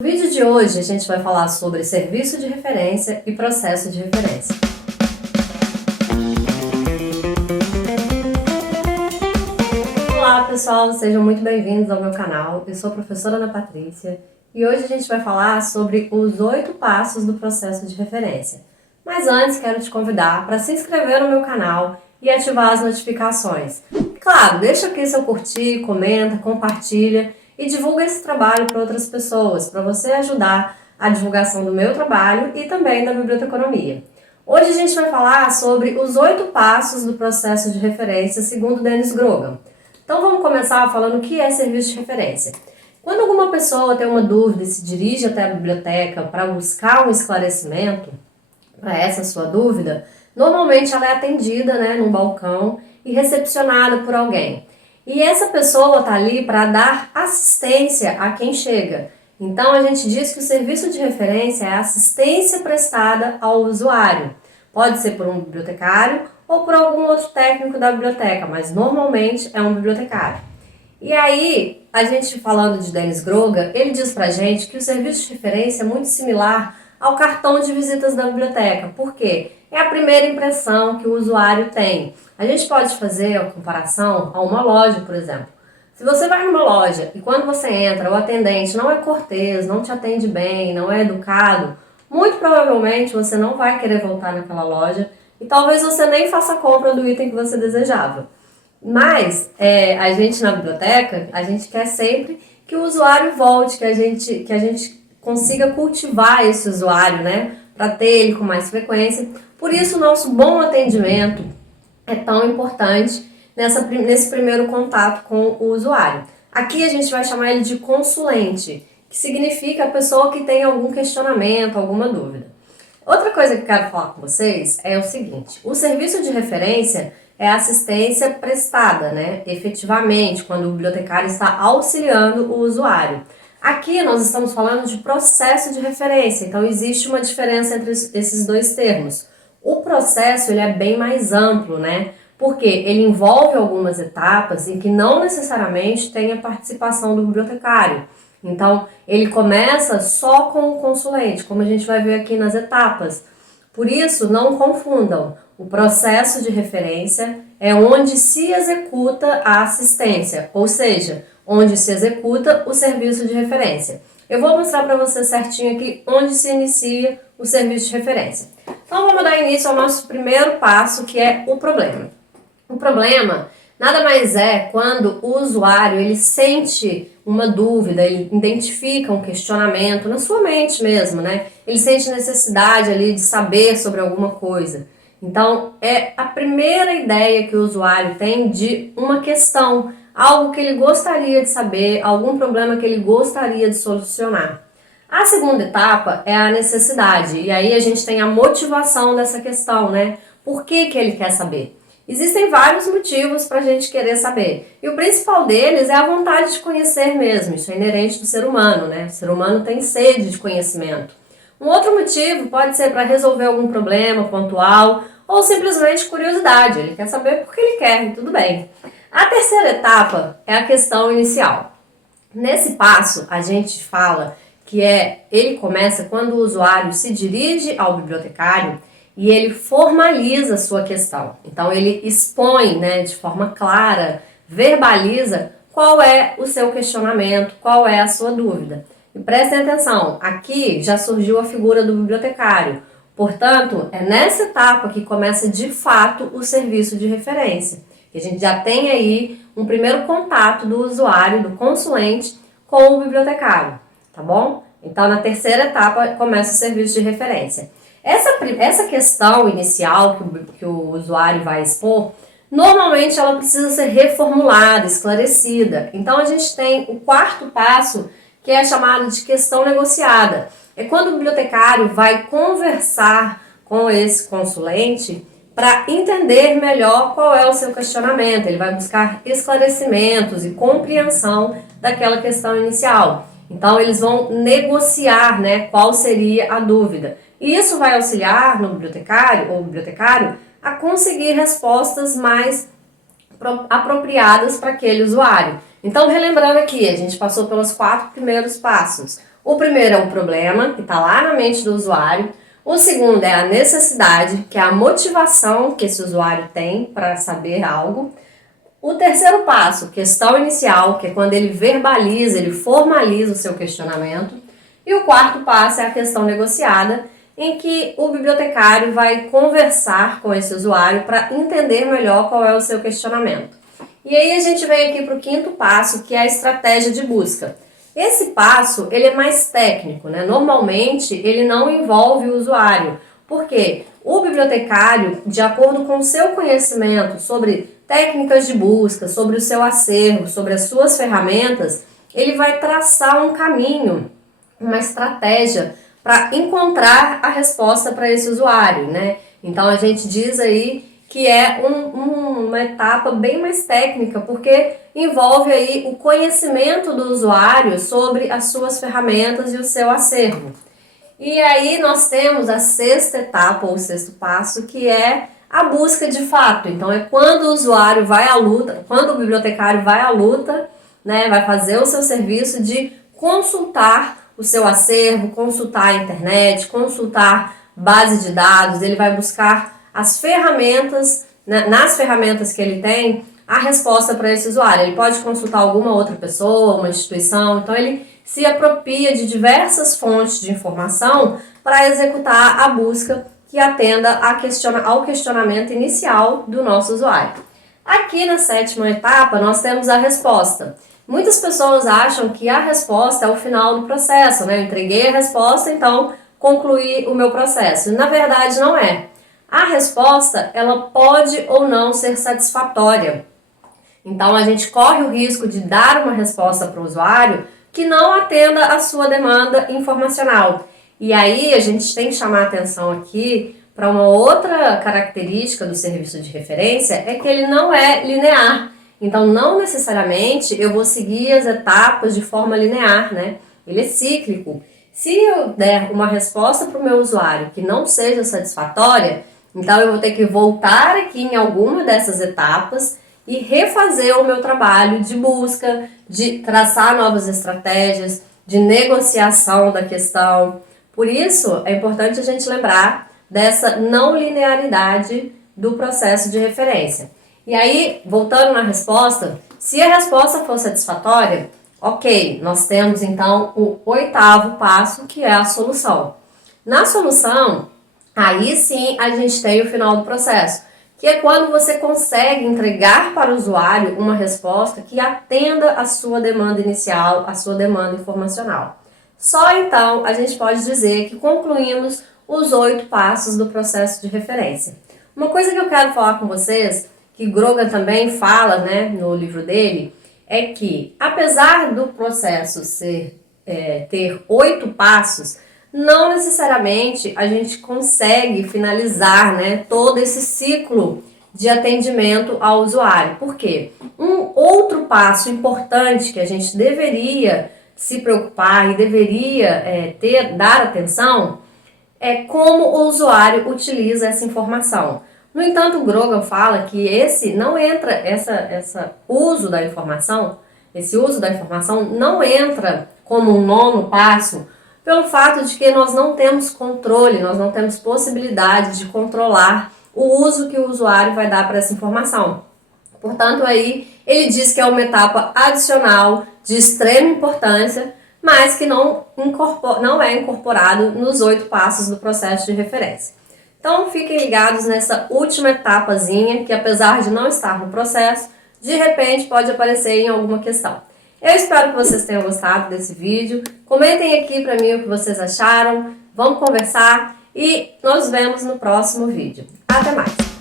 No vídeo de hoje a gente vai falar sobre serviço de referência e processo de referência. Olá pessoal, sejam muito bem-vindos ao meu canal. Eu sou a professora Ana Patrícia e hoje a gente vai falar sobre os 8 passos do processo de referência. Mas antes quero te convidar para se inscrever no meu canal e ativar as notificações. Claro, deixa aqui seu curtir, comenta, compartilha e divulga esse trabalho para outras pessoas, para você ajudar a divulgação do meu trabalho e também da biblioteconomia. Hoje a gente vai falar sobre os 8 passos do processo de referência segundo Dennis Grogan. Então vamos começar falando o que é serviço de referência. Quando alguma pessoa tem uma dúvida e se dirige até a biblioteca para buscar um esclarecimento para essa sua dúvida, normalmente ela é atendida, no balcão e recepcionada por alguém. E essa pessoa está ali para dar assistência a quem chega. Então a gente diz que o serviço de referência é a assistência prestada ao usuário. Pode ser por um bibliotecário ou por algum outro técnico da biblioteca, mas normalmente é um bibliotecário. E aí, a gente falando de Dennis Grogan, ele diz pra gente que o serviço de referência é muito similar ao cartão de visitas da biblioteca. Por quê? É a primeira impressão que o usuário tem. A gente pode fazer a comparação a uma loja, por exemplo. Se você vai numa loja e quando você entra, o atendente não é cortês, não te atende bem, não é educado, muito provavelmente você não vai querer voltar naquela loja e talvez você nem faça a compra do item que você desejava. Mas a gente na biblioteca, a gente quer sempre que o usuário volte, que a gente consiga cultivar esse usuário, para ter ele com mais frequência. Por isso o nosso bom atendimento é tão importante nesse primeiro contato com o usuário. Aqui a gente vai chamar ele de consulente, que significa a pessoa que tem algum questionamento, alguma dúvida. Outra coisa que eu quero falar com vocês é o seguinte: o serviço de referência é a assistência prestada, efetivamente, quando o bibliotecário está auxiliando o usuário. Aqui nós estamos falando de processo de referência, então existe uma diferença entre esses dois termos. O processo ele é bem mais amplo, porque ele envolve algumas etapas em que não necessariamente tem a participação do bibliotecário. Então, ele começa só com o consulente, como a gente vai ver aqui nas etapas. Por isso, não confundam. O processo de referência é onde se executa a assistência, ou seja, onde se executa o serviço de referência. Eu vou mostrar para você certinho aqui onde se inicia o serviço de referência. Então, vamos dar início ao nosso primeiro passo, que é o problema. O problema nada mais é quando o usuário ele sente uma dúvida, ele identifica um questionamento na sua mente mesmo, Ele sente necessidade ali de saber sobre alguma coisa. Então, é a primeira ideia que o usuário tem de uma questão, algo que ele gostaria de saber, algum problema que ele gostaria de solucionar. A segunda etapa é a necessidade, e aí a gente tem a motivação dessa questão, Por que ele quer saber? Existem vários motivos para a gente querer saber. E o principal deles é a vontade de conhecer mesmo. Isso é inerente do ser humano, O ser humano tem sede de conhecimento. Um outro motivo pode ser para resolver algum problema pontual ou simplesmente curiosidade. Ele quer saber porque ele quer e tudo bem. A terceira etapa é a questão inicial. Nesse passo, a gente fala que ele começa quando o usuário se dirige ao bibliotecário e ele formaliza a sua questão. Então, ele expõe, de forma clara, verbaliza qual é o seu questionamento, qual é a sua dúvida. E prestem atenção, aqui já surgiu a figura do bibliotecário. Portanto, é nessa etapa que começa de fato o serviço de referência. A gente já tem aí um primeiro contato do usuário, do consulente, com o bibliotecário, tá bom? Então, na terceira etapa começa o serviço de referência. Essa questão inicial que o usuário vai expor, normalmente ela precisa ser reformulada, esclarecida. Então, a gente tem o quarto passo, que é chamado de questão negociada. É quando o bibliotecário vai conversar com esse consulente para entender melhor qual é o seu questionamento. Ele vai buscar esclarecimentos e compreensão daquela questão inicial. Então, eles vão negociar, qual seria a dúvida. E isso vai auxiliar no bibliotecário ou bibliotecário a conseguir respostas mais apropriadas para aquele usuário. Então, relembrando aqui, a gente passou pelos 4 primeiros passos. O primeiro é o problema, que está lá na mente do usuário. O segundo é a necessidade, que é a motivação que esse usuário tem para saber algo. O terceiro passo, questão inicial, que é quando ele verbaliza, ele formaliza o seu questionamento. E o quarto passo é a questão negociada, em que o bibliotecário vai conversar com esse usuário para entender melhor qual é o seu questionamento. E aí a gente vem aqui para o quinto passo, que é a estratégia de busca. Esse passo, ele é mais técnico, né? Normalmente, ele não envolve o usuário. Por quê? O bibliotecário, de acordo com o seu conhecimento sobre técnicas de busca, sobre o seu acervo, sobre as suas ferramentas, ele vai traçar um caminho, uma estratégia para encontrar a resposta para esse usuário, né? Então, a gente diz aí que é uma etapa bem mais técnica, porque envolve aí o conhecimento do usuário sobre as suas ferramentas e o seu acervo. E aí nós temos a sexta etapa, ou o sexto passo, que é a busca de fato. Então é quando o usuário vai à luta, quando o bibliotecário vai à luta, né, vai fazer o seu serviço de consultar o seu acervo, consultar a internet, consultar base de dados, ele vai buscar as ferramentas, né, nas ferramentas que ele tem, a resposta para esse usuário. Ele pode consultar alguma outra pessoa, uma instituição, então ele se apropria de diversas fontes de informação para executar a busca que atenda ao questionamento inicial do nosso usuário. Aqui na sétima etapa nós temos a resposta. Muitas pessoas acham que a resposta é o final do processo, né? Eu entreguei a resposta, então concluí o meu processo. Na verdade não é. A resposta, ela pode ou não ser satisfatória. Então, a gente corre o risco de dar uma resposta para o usuário que não atenda a sua demanda informacional. E aí, a gente tem que chamar a atenção aqui para uma outra característica do serviço de referência, é que ele não é linear. Então, não necessariamente eu vou seguir as etapas de forma linear, né? Ele é cíclico. Se eu der uma resposta para o meu usuário que não seja satisfatória, então eu vou ter que voltar aqui em alguma dessas etapas e refazer o meu trabalho de busca, de traçar novas estratégias, de negociação da questão. Por isso, é importante a gente lembrar dessa não linearidade do processo de referência. E aí, voltando na resposta, se a resposta for satisfatória, ok, nós temos então o oitavo passo, que é a solução. Na solução, aí sim a gente tem o final do processo, que é quando você consegue entregar para o usuário uma resposta que atenda a sua demanda inicial, a sua demanda informacional. Só então a gente pode dizer que concluímos os 8 passos do processo de referência. Uma coisa que eu quero falar com vocês, que Grogan também fala, né, no livro dele, é que apesar do processo ter 8 passos, não necessariamente a gente consegue finalizar, né, todo esse ciclo de atendimento ao usuário. Por quê? Um outro passo importante que a gente deveria se preocupar e deveria dar atenção é como o usuário utiliza essa informação. No entanto, o Grogan fala que esse uso da informação não entra como um nono passo, pelo fato de que nós não temos controle, nós não temos possibilidade de controlar o uso que o usuário vai dar para essa informação. Portanto, aí ele diz que é uma etapa adicional de extrema importância, mas que não é incorporado nos 8 passos do processo de referência. Então, fiquem ligados nessa última etapazinha, que apesar de não estar no processo, de repente pode aparecer em alguma questão. Eu espero que vocês tenham gostado desse vídeo. Comentem aqui para mim o que vocês acharam. Vamos conversar e nos vemos no próximo vídeo. Até mais!